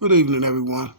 Good evening, everyone.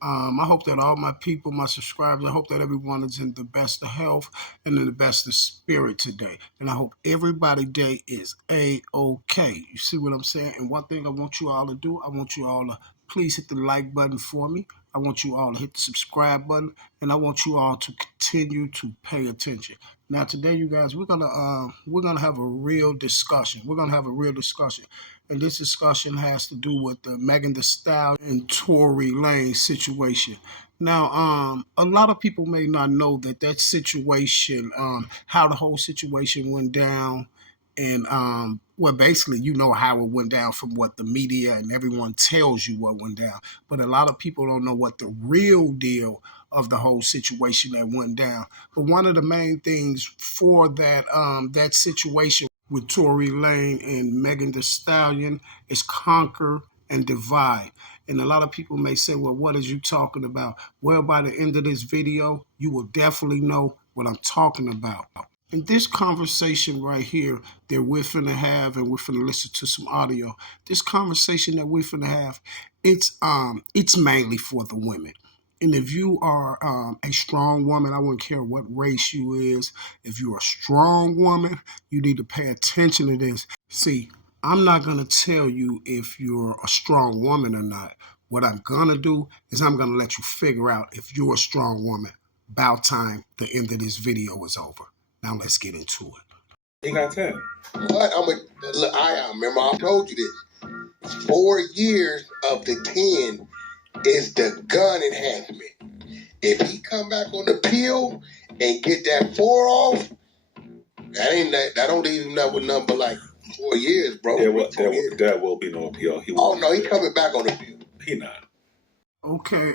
I hope that all my people, my subscribers, I hope that everyone is in the best of health and in the best of spirit today. And I hope everybody day is A-OK. You see what I'm saying? And one thing I want you all to do, I want you all to please hit the like button for me. I want you all to hit the subscribe button, and I want you all to continue to pay attention. Now, today, you guys, we're gonna have a real discussion. We're gonna have a real discussion, and this discussion has to do with the Megan Thee Stallion and Tory Lanez situation. Now, a lot of people may not know that situation, how the whole situation went down, and well, basically, you know how it went down from what the media and everyone tells you what went down. But a lot of people don't know what the real deal of the whole situation that went down. But one of the main things for that situation with Tory Lane and Megan Thee Stallion is conquer and divide. And a lot of people may say, well, what is you talking about? Well, by the end of this video, you will definitely know what I'm talking about. In this conversation right here that we're finna have, and we're finna listen to some audio, this conversation that we're finna have, it's mainly for the women. And if you are a strong woman, I wouldn't care what race you is. If you're a strong woman, you need to pay attention to this. See, I'm not gonna tell you if you're a strong woman or not. What I'm gonna do is I'm gonna let you figure out if you're a strong woman. About time the end of this video is over. Now let's get into it. He got 10. But look, I remember I told you this. 4 years of the 10 is the gun enhancement. If he come back on the pill and get that 4 off, that don't even know what number like 4 years, bro. There will be no appeal. He coming back on the pill. He not. Okay,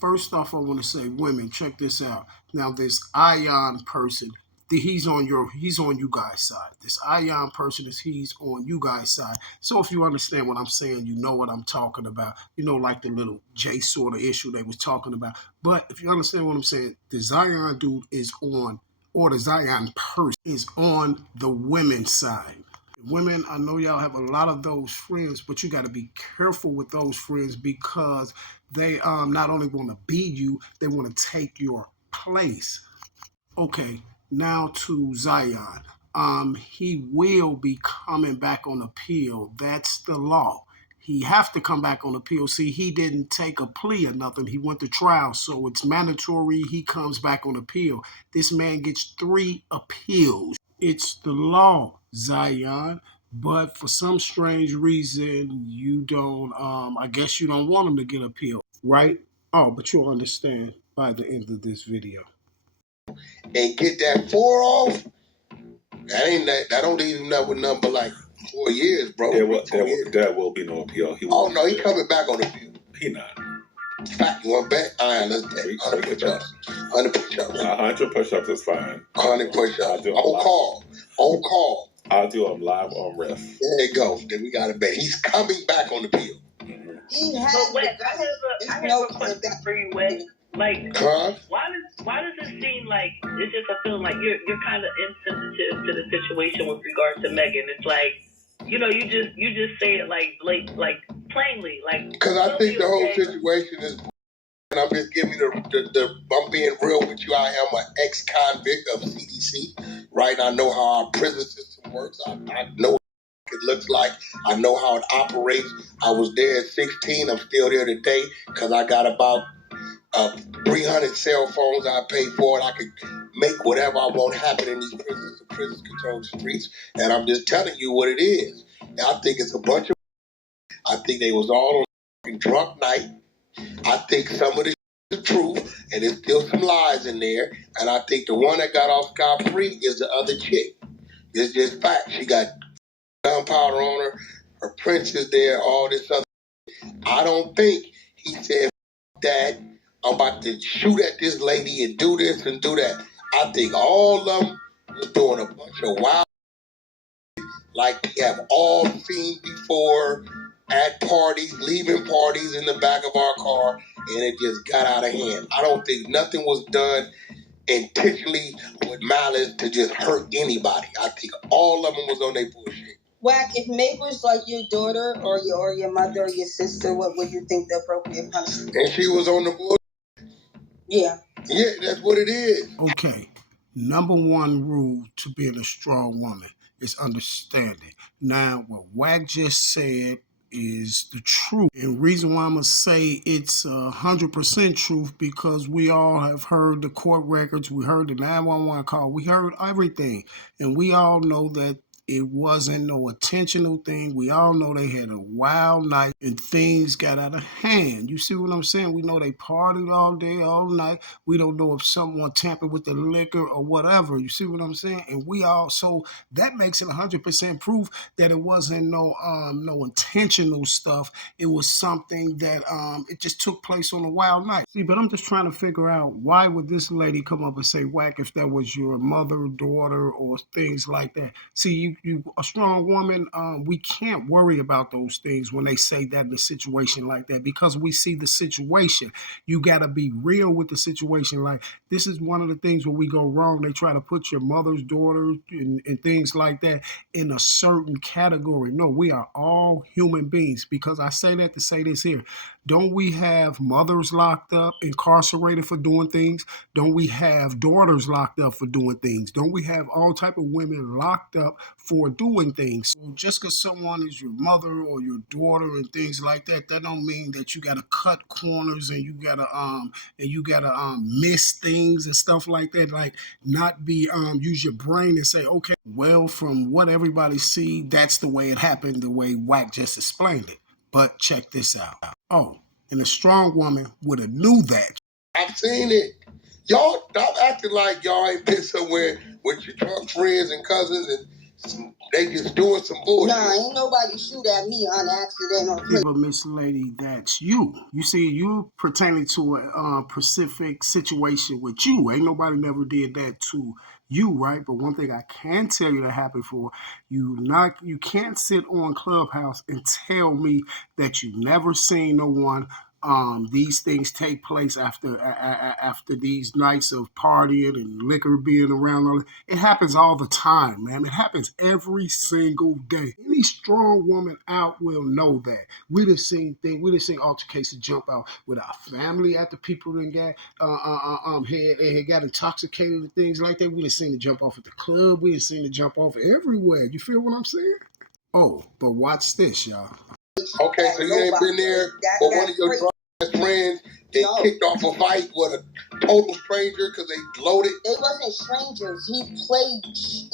first off, I want to say, women, check this out. Now, this Ion person, he's on you guys' side. This Ion person he's on you guys' side. So if you understand what I'm saying, you know what I'm talking about. You know, like the little J sort of issue they was talking about. But if you understand what I'm saying, the Zion dude is on, or the Zion person is on the women's side. Women, I know y'all have a lot of those friends, but you got to be careful with those friends because they not only want to be you, they want to take your place. Okay, now to Zion. He will be coming back on appeal. That's the law. He have to come back on appeal. See, he didn't take a plea or nothing. He went to trial, so it's mandatory. He comes back on appeal. This man gets 3 appeals. It's the law, Zion. But for some strange reason, you don't. I guess you don't want him to get appealed, right? Oh, but you'll understand by the end of this video. And get that 4 off, that don't even know what number like 4 years, bro. There will be no appeal. He coming back on the pill. He not. Fact, you want to bet? All right, let's bet. 100 push-ups. 100 push-ups. 100 push-ups is fine. 100 push-ups. On call. I'll do them live on ref. There you go. Then we got to bet. He's coming back on the pill. But Wes, I have a question for you, Wes. Like, why does it seem like it's just a feeling like you're kind of insensitive to the situation with regards to Megan? It's like, you just say it like plainly, like. Because I think the whole situation is, and I'm just giving I'm being real with you. I am an ex-convict of CDC, right? I know how our prison system works. I know what it looks like. I know how it operates. I was there at 16. I'm still there today because I got about 300 cell phones I paid for it. I could make whatever I want happen in these prisons. The prisons control the streets. And I'm just telling you what it is. And I think it's a bunch of... I think they was all on a drunk night. I think some of this is the truth, and there's still some lies in there. And I think the one that got off scot-free is the other chick. It's just fact. She got gunpowder on her. Her prince is there, all this other... I don't think he said, Dad, I'm about to shoot at this lady and do this and do that. I think all of them was doing a bunch of wild, like we have all seen before at parties, leaving parties in the back of our car, and it just got out of hand. I don't think nothing was done intentionally with malice to just hurt anybody. I think all of them was on their bullshit. Wack, if Meg was like your daughter or your mother or your sister, what would you think the appropriate punishment? And she was on the board. Yeah. Yeah, that's what it is. Okay, number one rule to being a strong woman is understanding. Now, what Wack just said is the truth. And reason why I'm gonna say it's 100% truth because we all have heard the court records, we heard the 911 call, we heard everything, and we all know that it wasn't no intentional thing. We all know they had a wild night and things got out of hand. You see what I'm saying? We know they partied all day, all night. We don't know if someone tampered with the liquor or whatever. You see what I'm saying? And we all, so that makes it 100% proof that it wasn't no intentional stuff. It was something that it just took place on a wild night. See, but I'm just trying to figure out why would this lady come up and say whack if that was your mother, daughter, or things like that. See, you a strong woman, we can't worry about those things when they say that in a situation like that because we see the situation. You got to be real with the situation. Like, this is one of the things where we go wrong. They try to put your mother's daughter and things like that in a certain category. No, we are all human beings because I say that to say this here. Don't we have mothers locked up, incarcerated for doing things? Don't we have daughters locked up for doing things? Don't we have all type of women locked up for doing things? So just because someone is your mother or your daughter and things like that, that don't mean that you gotta cut corners and you gotta miss things and stuff like that. Like, not be use your brain and say, okay, well, from what everybody see, that's the way it happened, the way Wack just explained it. But check this out. Oh, and a strong woman would have knew that. I've seen it. Y'all stop acting like y'all ain't been somewhere with your drunk friends and cousins and they just doing some bullshit. Nah, ain't nobody shoot at me on accident or See, but Miss Lady, that's you. You see, you pertaining to a specific situation with you. Ain't nobody never did that to you, right? But one thing I can tell you that happened for you, not you can't sit on Clubhouse and tell me that you never seen no one. These things take place after these nights of partying and liquor being around. It happens all the time, man. It happens every single day. Any strong woman out will know that. We done seen altercations jump out with our family after people done got had got intoxicated and things like that. We done seen it jump off at the club. We done seen it jump off everywhere. You feel what I'm saying? Oh, but watch this, y'all. Okay, so you ain't been there, but one of your drunk ass friends they kicked off a fight with a total stranger because they loaded. They wasn't strangers. He played,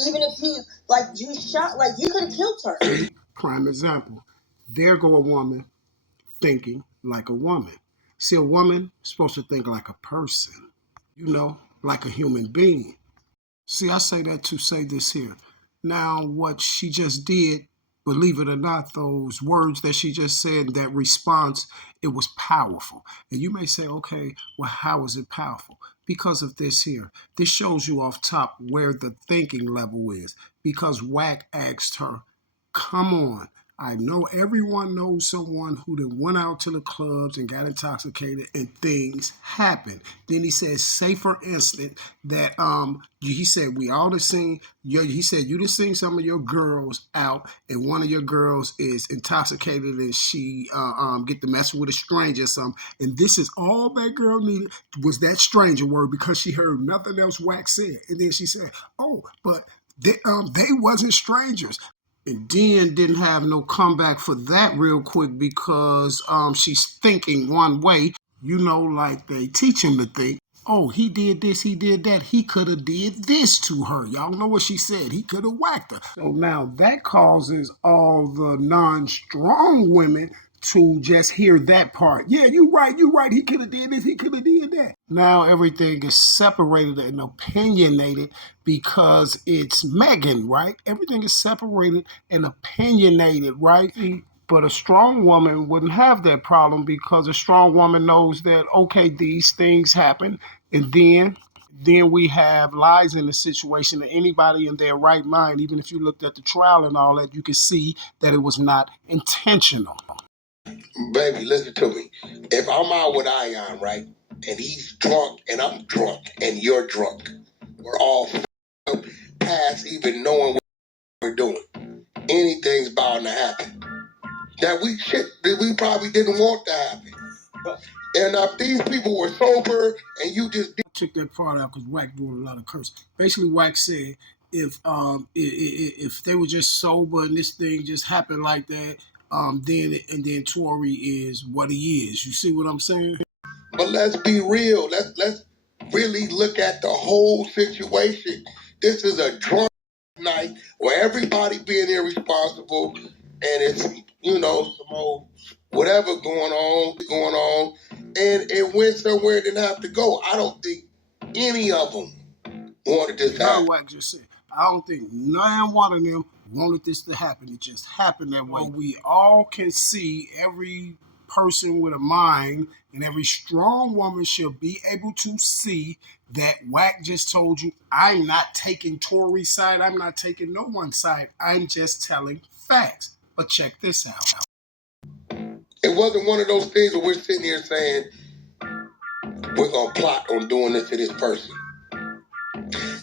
even if he, like, you shot, like, you could have killed her. Prime example. There go a woman thinking like a woman. See, a woman is supposed to think like a person, like a human being. See, I say that to say this here. Now, what she just did, believe it or not, those words that she just said, that response, it was powerful. And you may say, okay, well, how is it powerful? Because of this here. This shows you off top where the thinking level is. Because Wack asked her, come on. I know everyone knows someone who then went out to the clubs and got intoxicated and things happen. Then he says, say for instance that he said we all have seen he said you just seen some of your girls out and one of your girls is intoxicated and she get to mess with a stranger or something. And this is all that girl needed was that stranger word because she heard nothing else Wax said. And then she said, oh, but they wasn't strangers. And Den didn't have no comeback for that real quick because she's thinking one way, like they teach him to think. Oh, he did this, he did that. He could have did this to her. Y'all know what she said. He could have whacked her. So now that causes all the non-strong women to just hear that part. Yeah, you right. He could have did this, he could have did that. Now everything is separated and opinionated because it's Megan, right? Everything is separated and opinionated, right? But a strong woman wouldn't have that problem because a strong woman knows that, okay, these things happen. And then we have lies in the situation that anybody in their right mind, even if you looked at the trial and all that, you could see that it was not intentional. Baby, listen to me. If I'm out with Ion, right, and he's drunk and I'm drunk and you're drunk, we're all up past even knowing what we're doing. anything's bound to happen. That we probably didn't want to happen. And if these people were sober and you just took that part out because Wack doing a lot of cursing. Basically, Wack said if they were just sober and this thing just happened like that, then Tory is what he is. You see what I'm saying? But let's be real. Let's really look at the whole situation. This is a drunk night where everybody being irresponsible, and it's some old whatever going on, and it went somewhere it didn't have to go. I don't think any of them wanted this to happen. Wack just said, I don't think none one of them wanted this to happen. It just happened that way. We all can see, every person with a mind and every strong woman should be able to see that Wack just told you, I'm not taking Tory's side. I'm not taking no one's side. I'm just telling facts. But check this out. It wasn't one of those things where we're sitting here saying, we're going to plot on doing this to this person.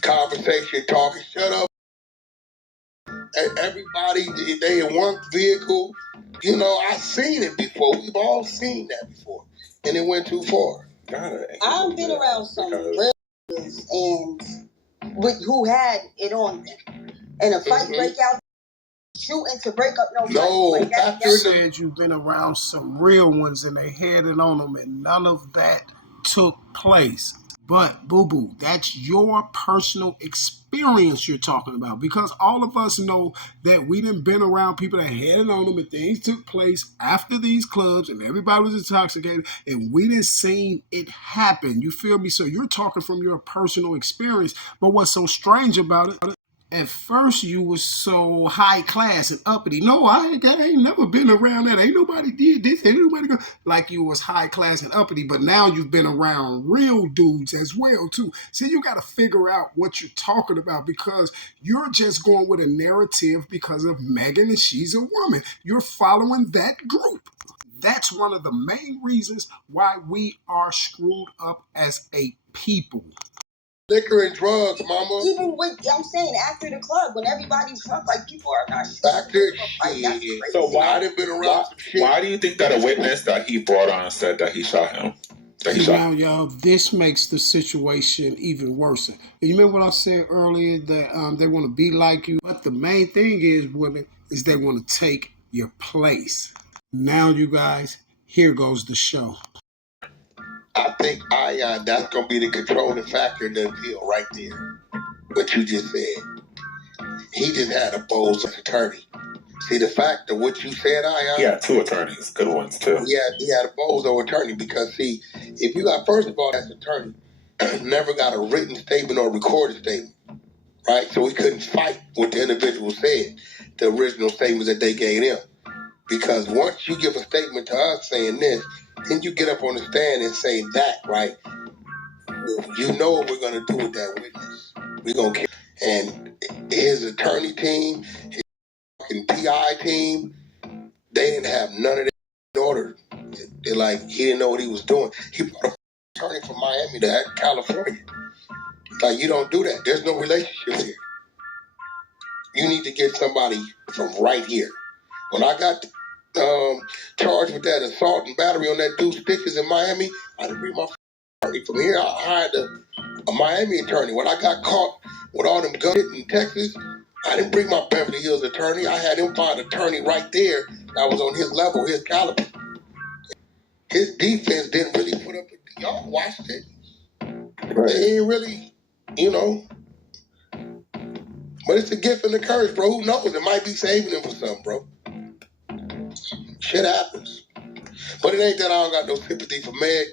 Conversation, talking, shut up. Everybody, they in one vehicle. I've seen it before. We've all seen that before. And it went too far. I've been around some real and who had it on them. And a fight break out, shooting to break up no fight. Like You said you've been around some real ones and they had it on them and none of that took place. But, boo-boo, that's your personal experience you're talking about. Because all of us know that we done been around people that had it on them and things took place after these clubs and everybody was intoxicated and we done seen it happen. You feel me? So you're talking from your personal experience. But what's so strange about it, at first you was so high class and uppity. No, I ain't never been around that. Ain't nobody did this. Ain't nobody go like you was high class and uppity. But now you've been around real dudes as well too. See, you got to figure out what you're talking about because you're just going with a narrative because of Megan and she's a woman. You're following that group. That's one of the main reasons why we are screwed up as a people. Liquor and drugs, mama. Even with, I'm saying, after the club, when everybody's drunk, like, people are not after shit. So why why do you think that a witness that he brought on said that he shot him? Now, y'all, this makes the situation even worse. And you remember what I said earlier that they want to be like you? But the main thing is, women, is they want to take your place. Now, you guys, here goes the show. I think that's going to be the controlling factor in the appeal right there. What you just said. He just had a bold attorney. See, the fact of what you said, he had two attorneys, good ones too. He had a bozo attorney because, see, if you got, first of all, that attorney never got a written statement or recorded statement, right? So he couldn't fight what the individual said, the original statements that they gave him. Because once you give a statement to us saying this, then you get up on the stand and say that, right? You know what we're going to do with that witness. We're going to kill. And his attorney team, his fucking PI team, they didn't have none of that in order. They're like, he didn't know what he was doing. He brought an attorney from Miami to California. Like, you don't do that. There's no relationships here. You need to get somebody from right here. When I got charged with that assault and battery on that dude's Stitches in Miami, I didn't bring my attorney from here. I hired a Miami attorney. When I got caught with all them guns in Texas, I didn't bring my Beverly Hills attorney. I had him find an attorney right there that was on his level, his caliber. His defense didn't really put up with y'all watched it. Right. They ain't really, But it's a gift and a curse, bro. Who knows? It might be saving him for something, bro. Shit happens. But it ain't that I don't got no sympathy for Meg.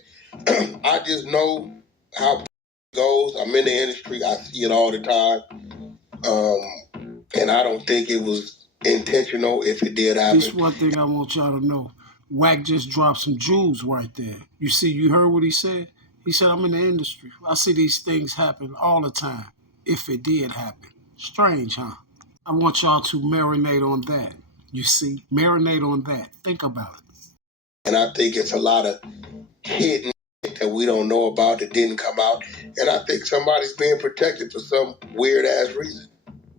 I just know how it goes. I'm in the industry. I see it all the time. And I don't think it was intentional if it did happen. This one thing I want y'all to know. Wack just dropped some jewels right there. You see, you heard what he said? He said, I'm in the industry. I see these things happen all the time. If it did happen. Strange, huh? I want y'all to marinate on that. You see? Marinate on that. Think about it. And I think it's a lot of hidden that we don't know about that didn't come out. And I think somebody's being protected for some weird-ass reason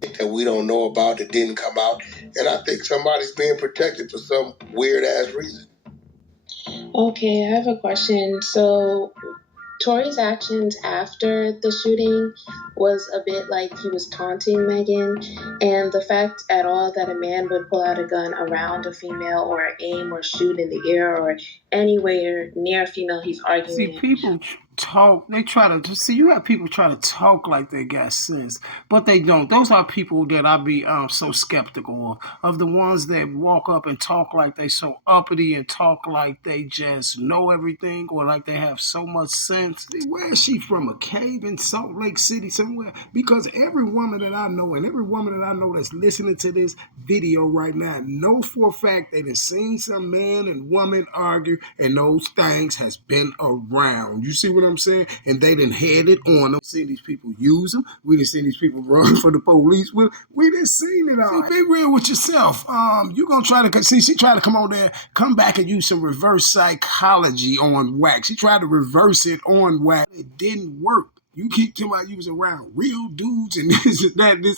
that we don't know about that didn't come out. And I think somebody's being protected for some weird ass reason. Okay, I have a question. So, Tory's actions after the shooting was a bit like he was taunting Megan, and the fact at all that a man would pull out a gun around a female or aim or shoot in the air or anywhere near a female he's See, arguing. people talk, they try to, just see, you have people try to talk like they got sense, but they don't. Those are people that I be so skeptical of the ones that walk up and talk like they so uppity and talk like they just know everything or like they have so much sense. Where is she from? A cave in Salt Lake City somewhere? Because every woman that I know and every woman that I know that's listening to this video right now know for a fact they done seen some man and woman argue and those things has been around. You see what I'm saying? And they done had it on them. Seen these people use them. We done seen these people run for the police with. We done seen it all. See, be real with yourself. You gonna try to see? She tried to come on there, come back and use some reverse psychology on wax. She tried to reverse it on wax. It didn't work. You keep talking about you was around real dudes and this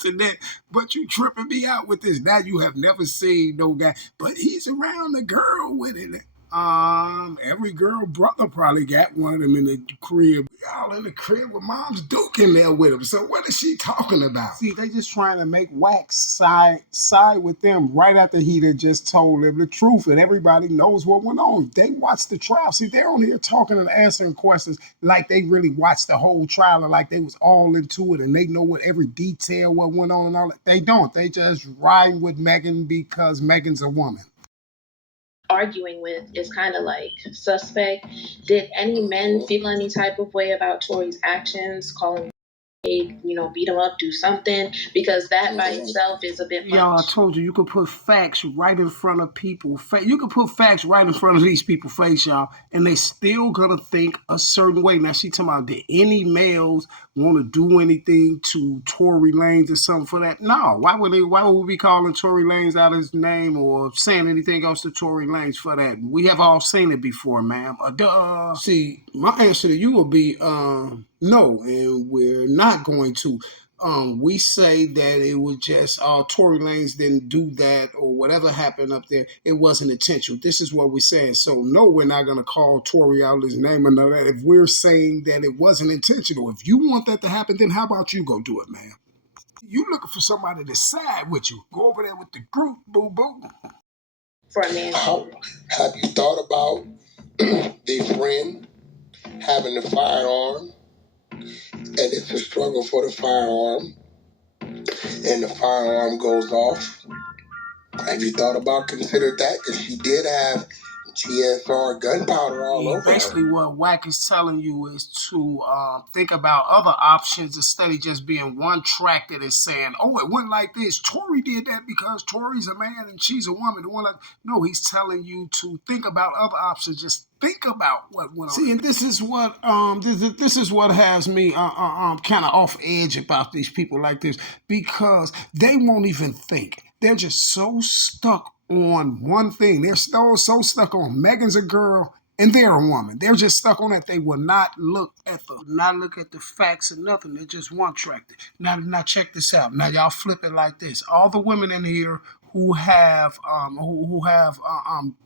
and that, but you tripping me out with this. Now you have never seen no guy, but he's around a girl with it. Every girl brother probably got one of them in the crib. Y'all in the crib with mom's Duke in there with him. So what is she talking about? See, they just trying to make wax side with them right after he had just told them the truth, and everybody knows what went on. They watched the trial. See, they're on here talking and answering questions like they really watched the whole trial and like they was all into it and they know what every detail what went on and all that. They don't. They just ride with Megan because Megan's a woman. Arguing with is kind of like suspect. Did any men feel any type of way about Tory's actions, calling beat him up, do something? Because that by itself is a bit much. Y'all, I told you, you could put facts right in front of people. You could put facts right in front of these people's face, y'all, and they still gonna think a certain way. Now, she talking about, did any males want to do anything to Tory Lanez or something for that? No. Why would we be calling Tory Lanez out his name or saying anything else to Tory Lanez for that? We have all seen it before, ma'am. Duh. See, my answer to you will be no, and we're not going to. We say that it was just Tory Lanez didn't do that or whatever happened up there. It wasn't intentional. This is what we're saying. So no, we're not going to call Tory out his name or none of that. If we're saying that it wasn't intentional, if you want that to happen, then how about you go do it, man? You looking for somebody to side with you. Go over there with the group, boo-boo. For a man. Have you thought about the friend having the firearm and it's a struggle for the firearm and the firearm goes off? Have you thought about considered that? Because she did have GSR gunpowder all over her. Basically, what Wack is telling you is to think about other options instead of just being one track that is saying, oh, it went like this. Tory did that because Tory's a man and she's a woman. No, he's telling you to think about other options. Just think about what went on. See, and this is what this is what has me kind of off edge about these people like this, because they won't even think. They're just so stuck on one thing. They're so stuck on Megan's a girl and they're a woman. They're just stuck on that. They will not look at the facts or nothing. They're just one tracked. Now check this out. Now y'all flip it like this. All the women in here who have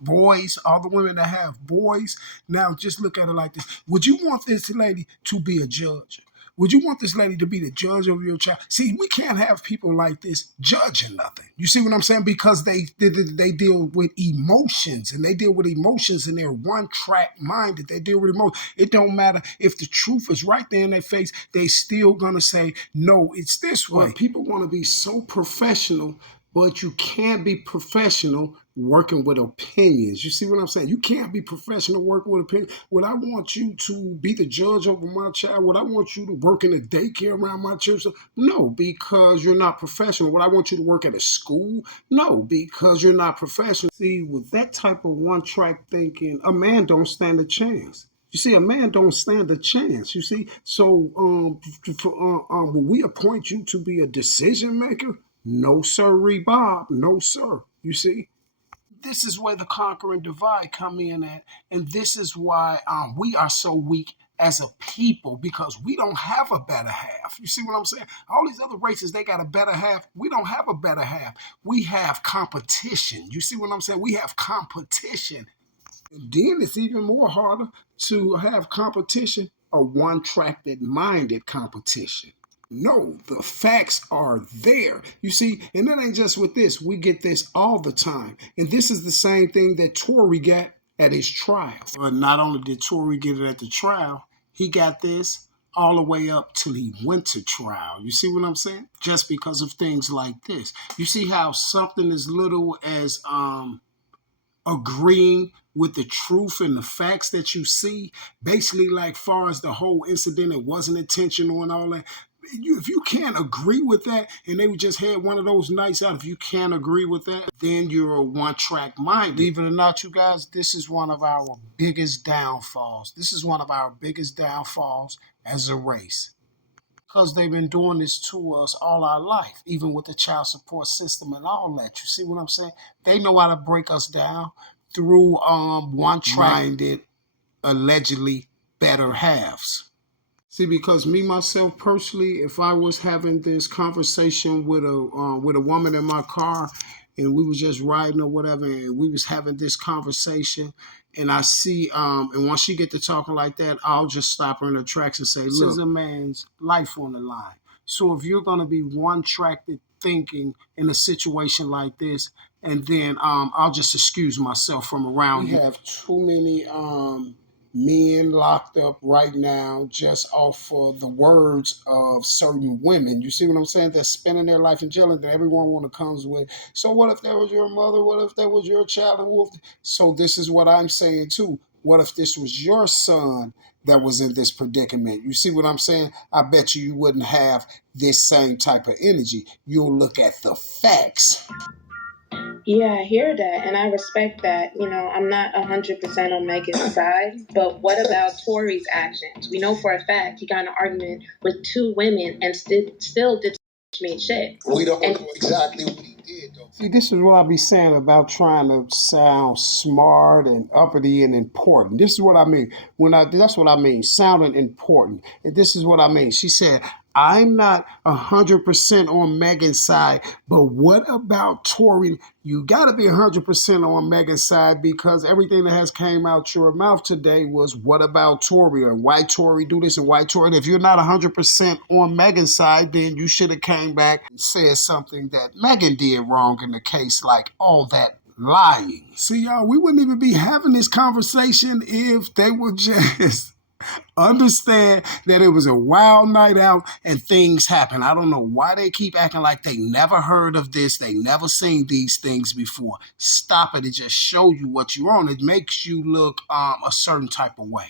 boys, all the women that have boys. Now just look at it like this. Would you want this lady to be a judge? Would you want this lady to be the judge of your child? See, we can't have people like this judging nothing. You see what I'm saying? Because they deal with emotions, and they deal with emotions, and they're one track minded. They deal with emotions. It don't matter if the truth is right there in their face. They still gonna say no. It's this way. But people want to be so professional. But you can't be professional working with opinions. You see what I'm saying? You can't be professional working with opinions. Would I want you to be the judge over my child? Would I want you to work in a daycare around my children? No, because you're not professional. Would I want you to work at a school? No, because you're not professional. See, with that type of one-track thinking, a man don't stand a chance. You see, a man don't stand a chance. You see, so when we appoint you to be a decision maker, no sir, Bob, no sir. You see, this is where the conquer and divide come in at, and this is why we are so weak as a people because we don't have a better half. You see what I'm saying? All these other races, they got a better half. We don't have a better half. We have competition. You see what I'm saying? We have competition. And then it's even more harder to have competition, a one-tracked minded competition. No, the facts are there. You see, and that ain't just with this. We get this all the time. And this is the same thing that Tory got at his trial. But not only did Tory get it at the trial, he got this all the way up till he went to trial. You see what I'm saying? Just because of things like this. You see how something as little as agreeing with the truth and the facts that you see, basically like far as the whole incident, it wasn't intentional and all that. If you can't agree with that, and they just had one of those nights out, if you can't agree with that, then you're a one-track mind. Believe it or not, you guys, this is one of our biggest downfalls. This is one of our biggest downfalls as a race. Because they've been doing this to us all our life, even with the child support system and all that. You see what I'm saying? They know how to break us down through one-minded, allegedly better halves. See, because me myself personally, if I was having this conversation with a woman in my car, and we was just riding or whatever, and we was having this conversation, and I see, and once she get to talking like that, I'll just stop her in her tracks and say, "Look, this is a man's life on the line. So if you're gonna be one-tracked thinking in a situation like this, and then I'll just excuse myself from around you." We have too many men locked up right now just off of the words of certain women. You see what I'm saying? They're spending their life in jail, and then everyone want to comes with, so what if that was your mother? What if that was your child? So this is what I'm saying too. What if this was your son that was in this predicament? You see what I'm saying? I bet you wouldn't have this same type of energy. You'll look at the facts. Yeah, I hear that, and I respect that. You know, I'm not 100% on Megan's side, but what about Tory's actions? We know for a fact he got in an argument with two women and still did mean shit. We don't know exactly what he did, though. See, this is what I be saying about trying to sound smart and uppity and important. This is what I mean. That's what I mean, sounding important. And this is what I mean. She said, I'm not 100% on Megan's side, but what about Tory? You got to be 100% on Megan's side because everything that has came out your mouth today was what about Tory or why Tory do this and why Tory. And if you're not 100% on Megan's side, then you should have came back and said something that Megan did wrong in the case, like all that lying. See, y'all, we wouldn't even be having this conversation if they would just understand that it was a wild night out and things happen. I don't know why they keep acting like they never heard of this. They never seen these things before. Stop it. It just show you what you're on. It makes you look a certain type of way.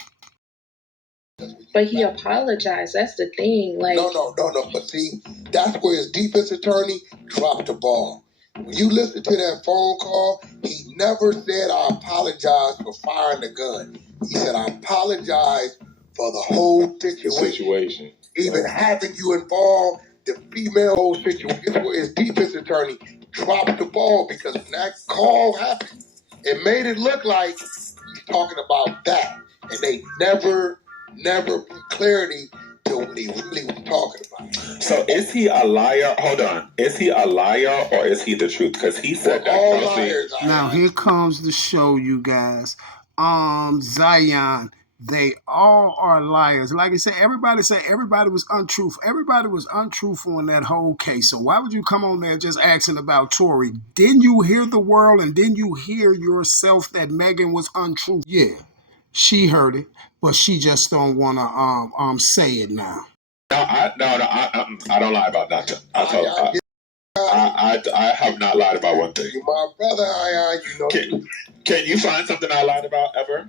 But he apologized. That's the thing. Like No. But see, that's where his defense attorney dropped the ball. When you listen to that phone call, he never said, I apologize for firing the gun. He said, I apologize for the whole situation. Even having you involved, the female whole situation. This is where his defense attorney dropped the ball because when that call happened, it made it look like he's talking about that. And they never put clarity to what he really was talking about. So is he a liar? Hold on. Is he a liar or is he the truth? Because he said that all Kelsey... liars. Now here comes the show, you guys. Zion, they all are liars. Like I said, everybody was untruthful. Everybody was untruthful in that whole case. So why would you come on there just asking about Tory? Didn't you hear the world and didn't you hear yourself that Megan was untruthful? Yeah, she heard it, but she just don't want to say it now. No, I don't lie about nothing. I have not lied about one thing. You're my brother, you know. Can you find something I lied about ever?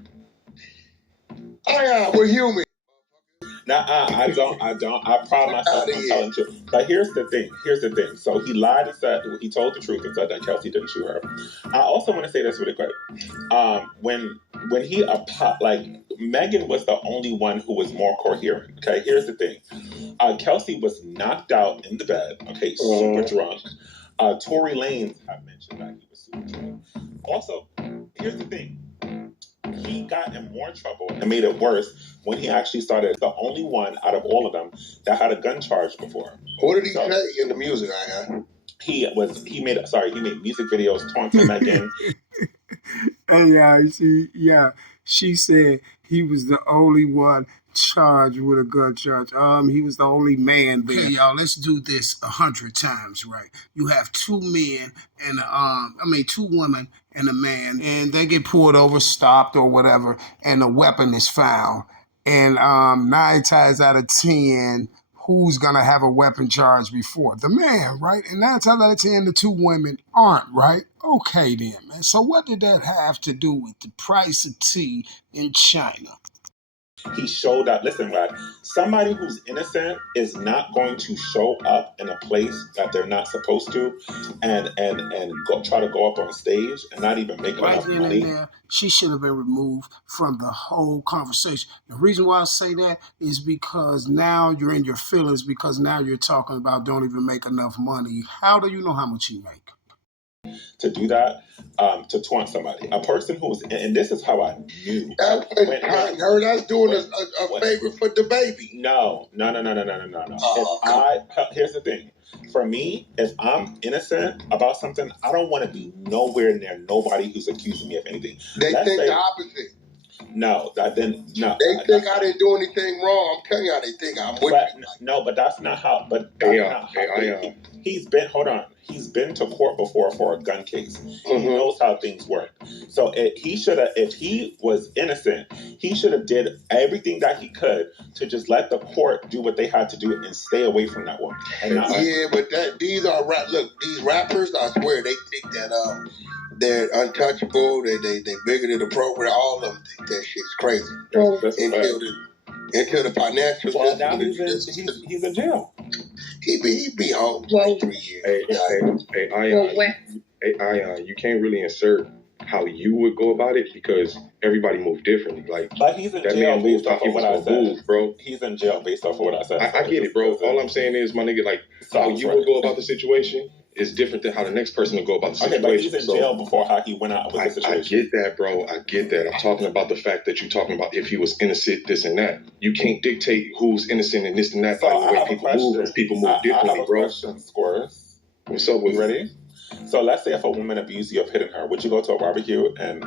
We're human. Nah, I don't. I pride myself on telling the truth. But here's the thing. So he lied and said he told the truth and said that Kelsey didn't shoot her. I also want to say this really quick. When he Megan was the only one who was more coherent. Okay, here's the thing. Kelsey was knocked out in the bed. Okay, super drunk. Tory Lanez had mentioned that he was super drunk. Also, here's the thing. he got in more trouble and made it worse when he actually started the only one out of all of them that had a gun charge before. What did he say in the music? He made music videos taunting Megan. And she said he was the only one charged with a gun charge. He was the only man there. Okay, y'all, let's do this 100 times, right? You have two men and two women and a man, and they get pulled over, stopped or whatever, and a weapon is found. And 9 times out of 10, who's gonna have a weapon charge before? The man, right? And 9 times out of 10, the two women aren't, right? Okay then, man. So what did that have to do with the price of tea in China? He showed up. Listen, Rod, somebody who's innocent is not going to show up in a place that they're not supposed to and try to go up on stage and not even make enough money. There, she should have been removed from the whole conversation. The reason why I say that is because now you're in your feelings, because now you're talking about don't even make enough money. How do you know how much you make? To do that, to taunt somebody. A person who's, and this is how I knew. Heard us doing a favor for the baby. No. Here's the thing. For me, if I'm innocent about something, I don't want to be nowhere near nobody who's accusing me of anything. They think the opposite. No. They think I didn't do anything wrong. I'm telling you how they think. I'm with you. No, but that's not how. He's been. Hold on. He's been to court before for a gun case. Mm-hmm. He knows how things work. So he should have. If he was innocent, he should have did everything that he could to just let the court do what they had to do and stay away from that woman. But these are these rappers. I swear they think that they're untouchable. They bigger than the program. All of them think that shit's crazy. Until the financial. Well, now he's in jail. He be home like 3 years. Hey, Ion, you can't really insert how you would go about it because everybody moved differently. But he's in jail based off of what I said, bro. He's in jail based off of what I said. I get it, bro. All I'm saying is, my nigga, how you would go about the situation is different than how the next person will go about the situation. Okay, but he's in jail before how he went out with the situation. I get that, bro. I get that. I'm talking about the fact that you're talking about if he was innocent, this and that. You can't dictate who's innocent and this and that by the way people move. Because people move differently, I have a question, Squirrels. What's up with you? Ready? So let's say if a woman abused you of hitting her, would you go to a barbecue and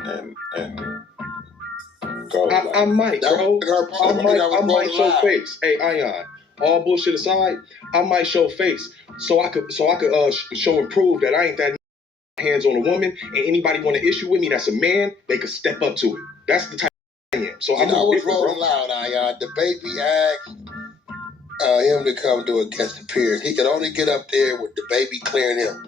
go? I might, bro. I might show face. Hey, Ion. All bullshit aside, I might show face so I could show and prove that I ain't that hands on a woman, and anybody want to issue with me that's a man, they could step up to it. That's the type I am. So I was rolling loud, Ion. The baby asked him to come do a guest appearance. He could only get up there with the baby clearing him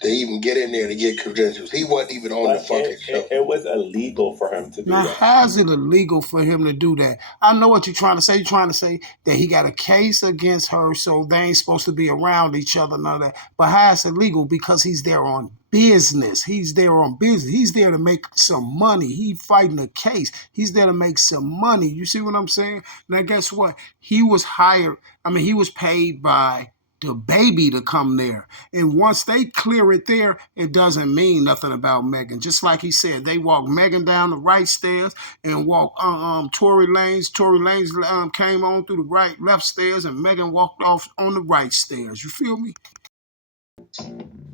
to even get in there to get credentials. He wasn't even on the fucking show. It was illegal for him to do that. Now, how's it illegal for him to do that? I know what you're trying to say. You're trying to say that he got a case against her, so they ain't supposed to be around each other, none of that. But how is it illegal? Because he's there on business. He's there on business. He's there to make some money. He's fighting a case. He's there to make some money. You see what I'm saying? Now, guess what? He was paid by the baby to come there. And once they clear it there, it doesn't mean nothing about Megan. Just like he said, they walked Megan down the right stairs and walked Tory Lanez. Tory Lanez came on through the left stairs, and Megan walked off on the right stairs. You feel me?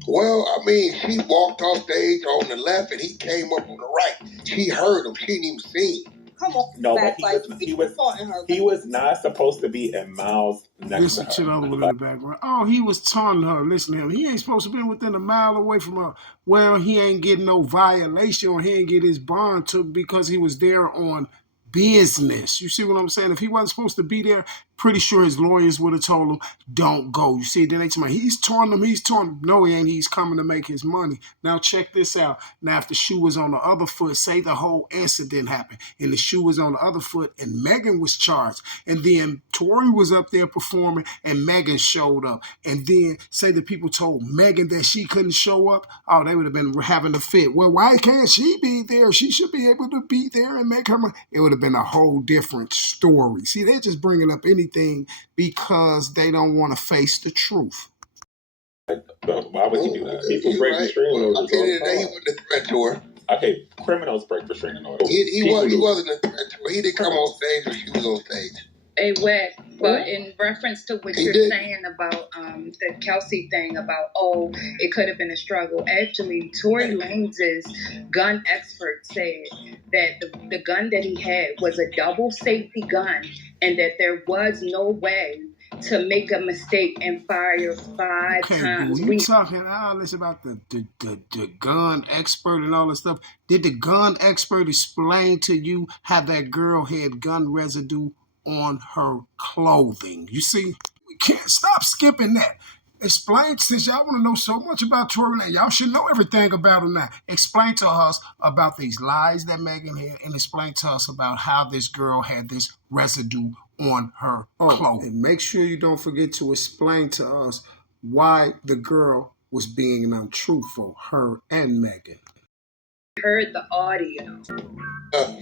Well, she walked off stage on the left and he came up on the right. She heard him. She didn't even see him. Come on, no, but he was not supposed to be in miles next to her. Listen to the other one in the background. Oh, he was taunting her. Listen to him. He ain't supposed to be within a mile away from her. Well, he ain't getting no violation or he ain't get his bond took because he was there on business. You see what I'm saying? If he wasn't supposed to be there, pretty sure his lawyers would have told him, don't go. You see, then they tell me, he's taunting him. No, he ain't. He's coming to make his money. Now, check this out. Now, if the shoe was on the other foot, say the whole incident happened, and the shoe was on the other foot, and Megan was charged, and then Tory was up there performing, and Megan showed up, and then say the people told Megan that she couldn't show up, oh, they would have been having a fit. Well, why can't she be there? She should be able to be there and make her money. It would have been a whole different story. See, they're just bringing up anything because they don't want to face the truth. Why would he do that? People break the stream. At the end of the day, he wouldn't have threat to her. Okay, criminals break restraining orders. He wasn't he didn't come on stage when she was on stage. A wet, but in reference to what you're saying about the Kelsey thing about it could have been a struggle. Actually, Tory Lanez's gun expert said that the gun that he had was a double safety gun, and that there was no way to make a mistake and fire five times. Boo, you talking all this about the gun expert and all this stuff. Did the gun expert explain to you how that girl had gun residue on her clothing? You see, we can't stop skipping that. Explain, since y'all want to know so much about Tory Lane, y'all should know everything about him now. Explain to us about these lies that Megan had, and explain to us about how this girl had this residue on her clothing. And make sure you don't forget to explain to us why the girl was being untruthful, her and Megan. Heard the audio.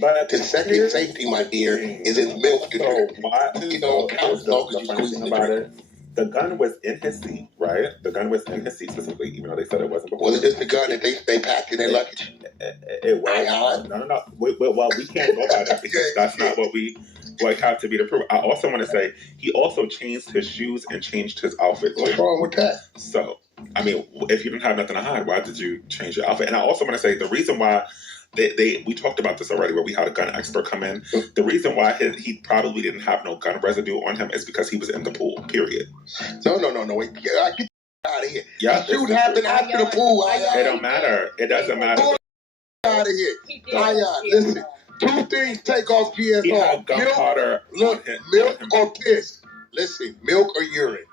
But the second safety, my dear, is in milk. So why? The funny thing about it, the gun was in his seat, right? The gun was in his seat specifically, even though they said it wasn't before. Was it just the gun that they packed in their luggage? It was. No. Well, we can't go by that because that's not what we have to be the proof. I also want to say he also changed his shoes and changed his outfit. What's wrong with that? So, I mean, if you didn't have nothing to hide, why did you change your outfit? And I also want to say the reason why we talked about this already, where we had a gun expert come in. The reason why he probably didn't have no gun residue on him is because he was in the pool. Period. No. Wait, get out of here. Yeah, the shoot happened after the pool. It don't matter. It doesn't matter. Out of here. Listen. Two things take off GSR. He had gunpowder. Look, milk or piss. Listen, milk or urine.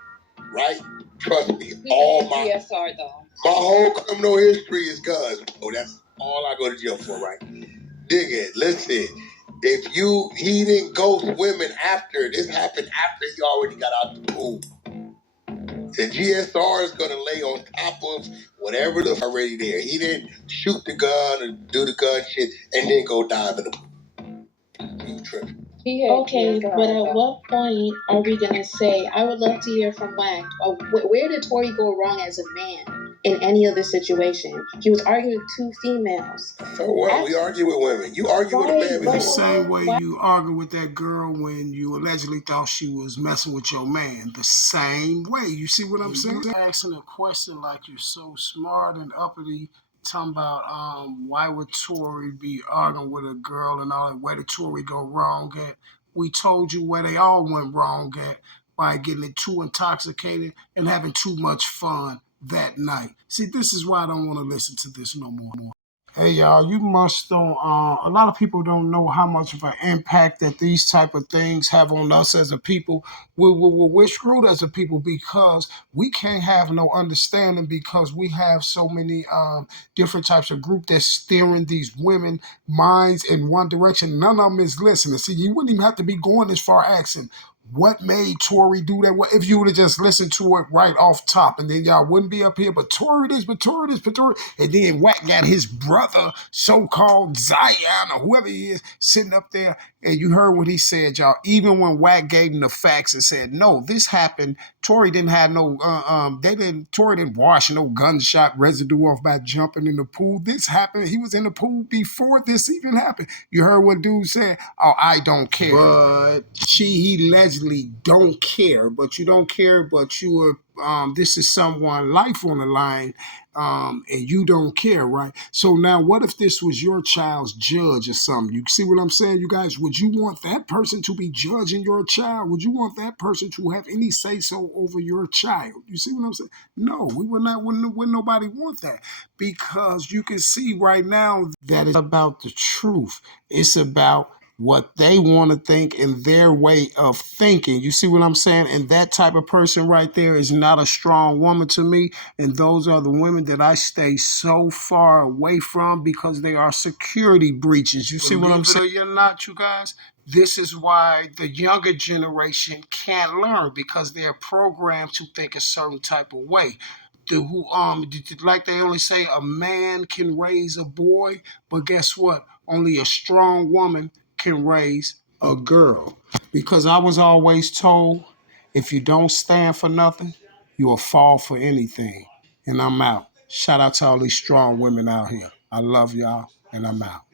Right? Trust me. GSR though. My whole criminal history is guns. Oh, that's all I go to jail for, right? Dig it. Listen, he didn't go swimming after. This happened after he already got out the pool. The GSR is going to lay on top of whatever the already there. He didn't shoot the gun and do the gun shit and then go dive in the pool. You tripping. Okay, but at what point are we going to say, I would love to hear from Wack, where did Tory go wrong as a man in any other situation? He was arguing with two females. So what? We argue with women. You argue with a man before. The same way you argue with that girl when you allegedly thought she was messing with your man. The same way. You see what I'm saying? Asking a question like you're so smart and uppity, talking about why would Tory be arguing with a girl and all that? Where did Tory go wrong at? We told you where they all went wrong at by getting too intoxicated and having too much fun that night. See, this is why I don't want to listen to this no more. Hey y'all, you must don't. A lot of people don't know how much of an impact that these type of things have on us as a people. We're screwed as a people because we can't have no understanding because we have so many different types of group that's steering these women minds in one direction. None of them is listening. See, you wouldn't even have to be going as far asking, what made Tory do that? What if you would have just listened to it right off top, and then y'all wouldn't be up here, but Tory this, but Tory this, but Tory, and then Wack got his brother, so-called Zion or whoever he is, sitting up there, and you heard what he said, y'all. Even when Wack gave him the facts and said, no, this happened, Tory didn't have no, Tory didn't wash no gunshot residue off by jumping in the pool. This happened. He was in the pool before this even happened. You heard what dude said? Oh, I don't care. But he allegedly don't care. But you don't care. But you are. This is someone's life on the line. And you don't care, right? So now what if this was your child's judge or something? You see what I'm saying, you guys? Would you want that person to be judging your child? Would you want that person to have any say-so over your child? You see what I'm saying? No, we would not, wouldn't nobody want that, because you can see right now that it's about the truth. It's about what they want to think and their way of thinking. You see what I'm saying? And that type of person right there is not a strong woman to me. And those are the women that I stay so far away from because they are security breaches. You see what I'm saying? You're not, you guys. This is why the younger generation can't learn, because they're programmed to think a certain type of way. Like they only say, a man can raise a boy, but guess what? Only a strong woman can raise a girl. Because I was always told, if you don't stand for nothing, you'll fall for anything. And I'm out. Shout out to all these strong women out here. I love y'all. and I'm out.